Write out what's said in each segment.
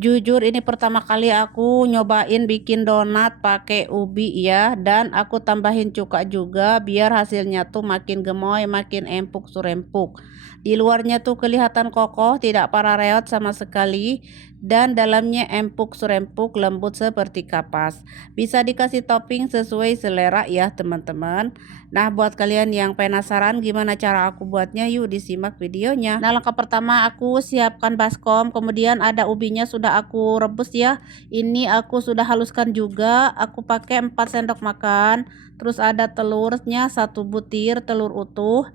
Jujur ini pertama kali aku nyobain bikin donat pakai ubi ya, dan aku tambahin cuka juga biar hasilnya tuh makin gemoy, makin empuk surempuk. Di luarnya tuh kelihatan kokoh, tidak parareot sama sekali, dan dalamnya empuk surempuk lembut seperti kapas. Bisa dikasih topping sesuai selera ya teman-teman. Nah, buat kalian yang penasaran gimana cara aku buatnya, yuk disimak videonya. Nah, langkah pertama aku siapkan baskom, kemudian ada ubinya sudah aku rebus ya. Ini aku sudah haluskan juga, aku pakai 4 sendok makan. Terus ada telurnya 1 butir telur utuh,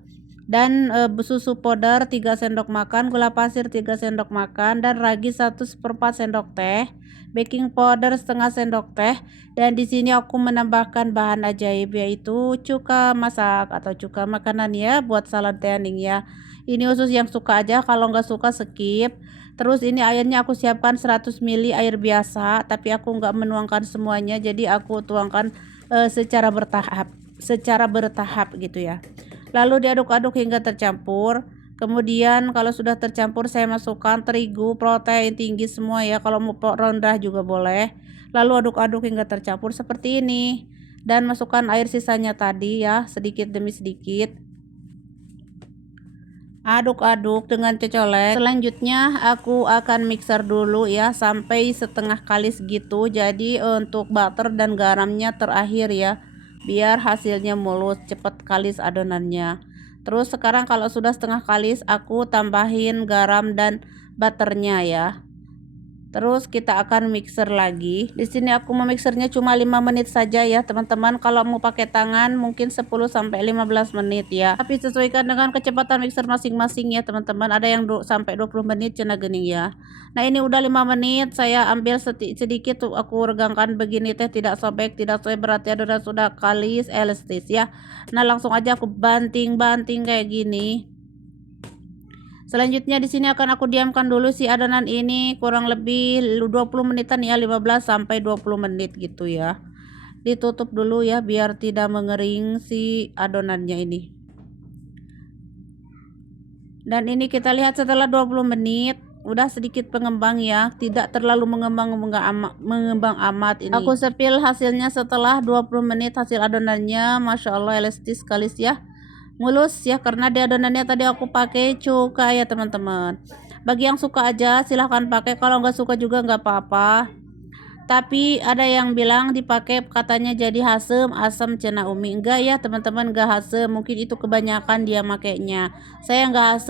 dan susu powder 3 sendok makan, gula pasir 3 sendok makan, dan ragi 1/4 sendok teh, baking powder setengah sendok teh. Dan di sini aku menambahkan bahan ajaib yaitu cuka masak atau cuka makanan ya, buat salad teaning ya. Ini khusus yang suka aja, kalau nggak suka skip. Terus ini airnya aku siapkan 100 ml air biasa, tapi aku nggak menuangkan semuanya, jadi aku tuangkan secara bertahap gitu ya. Lalu diaduk-aduk hingga tercampur. Kemudian kalau sudah tercampur saya masukkan terigu, protein tinggi semua ya, kalau mau rendah juga boleh. Lalu aduk-aduk hingga tercampur seperti ini, dan masukkan air sisanya tadi ya, sedikit demi sedikit. Aduk-aduk dengan cocolek. Selanjutnya aku akan mixer dulu ya sampai setengah kalis gitu. Jadi untuk butter dan garamnya terakhir ya, biar hasilnya mulus, cepet kalis adonannya. Terus sekarang kalau sudah setengah kalis aku tambahin garam dan butternya ya. Terus kita akan mixer lagi. Di sini aku memixernya cuma 5 menit saja ya teman-teman. Kalau mau pakai tangan mungkin 10 sampai 15 menit ya. Tapi sesuaikan dengan kecepatan mixer masing-masing ya teman-teman. Ada yang sampai 20 menit cina gening ya. Nah, ini udah 5 menit. Saya ambil sedikit tuh aku regangkan begini teh, tidak sobek, tidak sobek, berarti adonan sudah kalis, elastis ya. Nah, langsung aja aku banting-banting kayak gini. Selanjutnya di sini akan aku diamkan dulu si adonan ini kurang lebih 20 menitan ya, 15 sampai 20 menit gitu ya. Ditutup dulu ya biar tidak mengering si adonannya ini. Dan ini kita lihat setelah 20 menit udah sedikit pengembang ya, tidak terlalu mengembang amat ini. Aku sepil hasilnya setelah 20 menit, hasil adonannya Masya Allah elastis sekali ya, mulus ya, karena di adonannya tadi aku pakai cuka ya teman-teman. Bagi yang suka aja silahkan pakai, kalau nggak suka juga nggak apa-apa. Tapi ada yang bilang dipakai katanya jadi asam cena umi. Enggak ya teman-teman, enggak asem, mungkin itu kebanyakan dia makainya. Saya enggak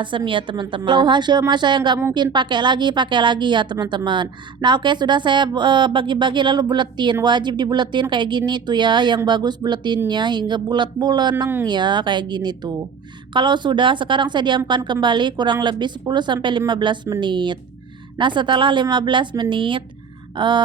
asem ya teman-teman. Kalau hasil mah saya enggak mungkin pakai lagi ya teman-teman. Nah, oke, sudah saya bagi-bagi lalu buletin. Wajib dibuletin kayak gini tuh ya, yang bagus buletinnya hingga bulat-buleneng ya kayak gini tuh. Kalau sudah, sekarang saya diamkan kembali kurang lebih 10 sampai 15 menit. Nah, setelah 15 menit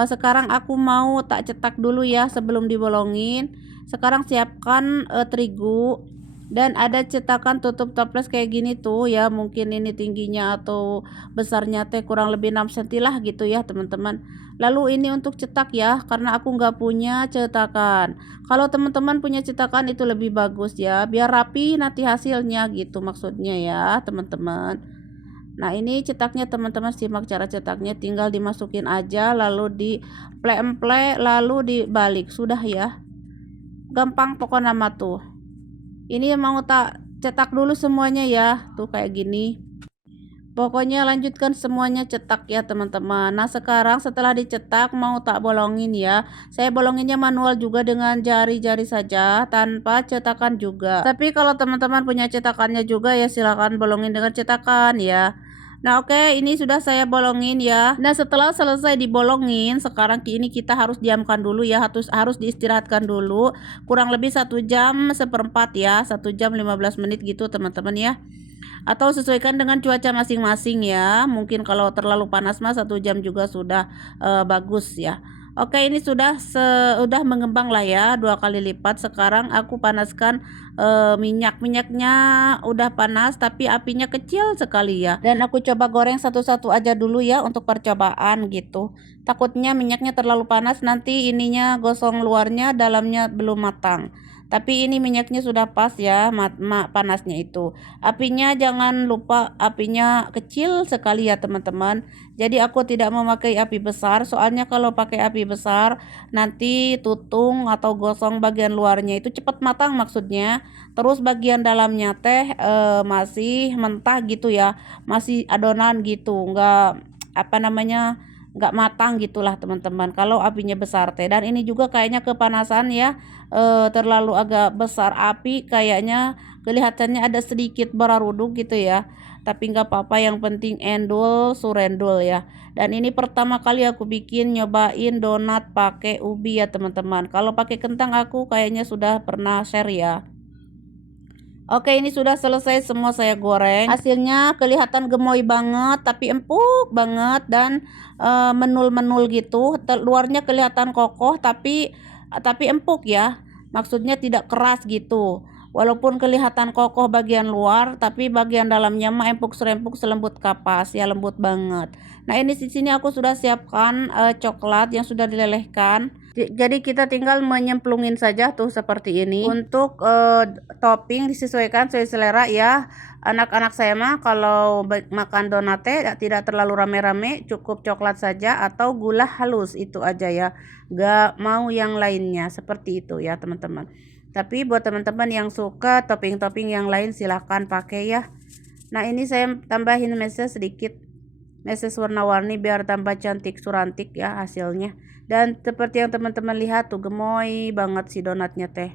sekarang aku mau tak cetak dulu ya sebelum dibolongin. Sekarang siapkan terigu, dan ada cetakan tutup toples kayak gini tuh ya, mungkin ini tingginya atau besarnya teh kurang lebih 6 cm lah gitu ya teman-teman. Lalu ini untuk cetak ya, karena aku nggak punya cetakan. Kalau teman-teman punya cetakan itu lebih bagus ya, biar rapi nanti hasilnya gitu maksudnya ya teman-teman. Nah, ini cetaknya teman-teman, simak cara cetaknya, tinggal dimasukin aja lalu di emple lalu dibalik, sudah ya, gampang pokoknya nama tuh. Ini mau tak cetak dulu semuanya ya, tuh kayak gini. Pokoknya lanjutkan semuanya cetak ya teman-teman. Nah, sekarang setelah dicetak mau tak bolongin ya. Saya bolonginnya manual juga dengan jari-jari saja tanpa cetakan juga. Tapi kalau teman-teman punya cetakannya juga ya silakan bolongin dengan cetakan ya. Nah, oke, ini sudah saya bolongin ya. Nah, setelah selesai dibolongin, sekarang ini kita harus diamkan dulu ya, harus diistirahatkan dulu kurang lebih 1 jam 1/4 ya, 1 jam 15 menit gitu teman-teman ya. Atau sesuaikan dengan cuaca masing-masing ya. Mungkin kalau terlalu panas mah 1 jam juga sudah bagus ya. Oke, ini sudah mengembang lah ya, 2 kali lipat. Sekarang aku panaskan minyaknya udah panas tapi apinya kecil sekali ya. Dan aku coba goreng satu-satu aja dulu ya untuk percobaan gitu. Takutnya minyaknya terlalu panas nanti ininya gosong luarnya, dalamnya belum matang. Tapi ini minyaknya sudah pas ya, panasnya itu. Apinya jangan lupa apinya kecil sekali ya teman-teman. Jadi aku tidak memakai api besar, soalnya kalau pakai api besar nanti tutung atau gosong bagian luarnya itu cepat matang maksudnya. Terus bagian dalamnya teh masih mentah gitu ya, masih adonan gitu, enggak apa namanya, nggak matang gitulah teman-teman kalau apinya besar teh. Dan ini juga kayaknya kepanasan ya, terlalu agak besar api, kayaknya kelihatannya ada sedikit beraruduk gitu ya, tapi nggak apa-apa, yang penting endul surendul ya. Dan ini pertama kali aku bikin nyobain donat pakai ubi ya teman-teman. Kalau pakai kentang aku kayaknya sudah pernah share ya. Oke, ini sudah selesai semua saya goreng. Hasilnya kelihatan gemoy banget, tapi empuk banget dan menul-menul gitu. Luarnya kelihatan kokoh, tapi empuk ya. Maksudnya tidak keras gitu. Walaupun kelihatan kokoh bagian luar, tapi bagian dalamnya mah empuk serempuk selembut kapas ya, lembut banget. Nah, ini di sini aku sudah siapkan coklat yang sudah dilelehkan. Jadi kita tinggal menyemplungin saja tuh seperti ini. Untuk topping disesuaikan sesuai selera ya. Anak-anak saya mah kalau makan donat tidak terlalu rame-rame, cukup coklat saja atau gula halus, itu aja ya. Gak mau yang lainnya, seperti itu ya teman-teman. Tapi buat teman-teman yang suka topping-topping yang lain silahkan pakai ya. Nah, ini saya tambahin meses sedikit, meses warna-warni biar tambah cantik surantik ya hasilnya. Dan seperti yang teman-teman lihat tuh, gemoy banget si donatnya teh,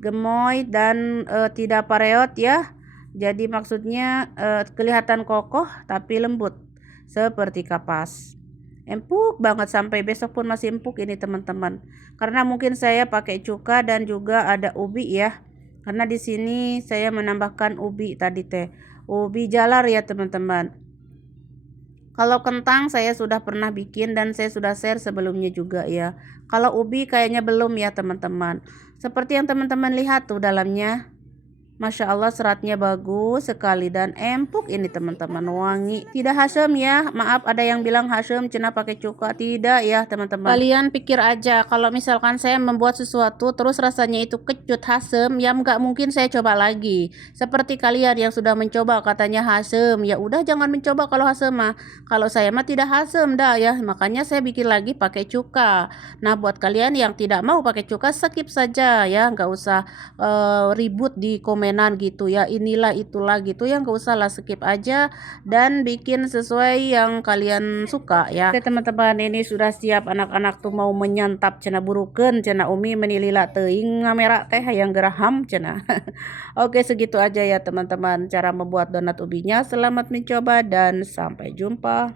gemoy dan tidak pareot ya. Jadi maksudnya kelihatan kokoh tapi lembut seperti kapas, empuk banget, sampai besok pun masih empuk ini teman-teman. Karena mungkin saya pakai cuka dan juga ada ubi ya, karena di sini saya menambahkan ubi tadi teh, ubi jalar ya teman-teman. Kalau kentang saya sudah pernah bikin dan saya sudah share sebelumnya juga ya. Kalau ubi kayaknya belum ya teman-teman. Seperti yang teman-teman lihat tuh dalamnya. Masya Allah, seratnya bagus sekali dan empuk ini teman-teman, wangi, tidak hasem ya. Maaf ada yang bilang hasem cina pakai cuka, tidak ya teman-teman. Kalian pikir aja kalau misalkan saya membuat sesuatu terus rasanya itu kecut hasem, ya nggak mungkin saya coba lagi. Seperti kalian yang sudah mencoba katanya hasem, ya udah jangan mencoba kalau hasem mah. Kalau saya mah tidak hasem dah ya, makanya saya bikin lagi pakai cuka. Nah, buat kalian yang tidak mau pakai cuka skip saja ya, nggak usah ribut di komen gitu ya, inilah itulah gitu ya, nggak usah lah, skip aja dan bikin sesuai yang kalian suka ya. Oke teman-teman, ini sudah siap, anak-anak tuh mau menyantap cina buruken cina umi menilila teuing ngamera teh yang geraham cina. Oke, segitu aja ya teman-teman cara membuat donat ubinya. Selamat mencoba dan sampai jumpa.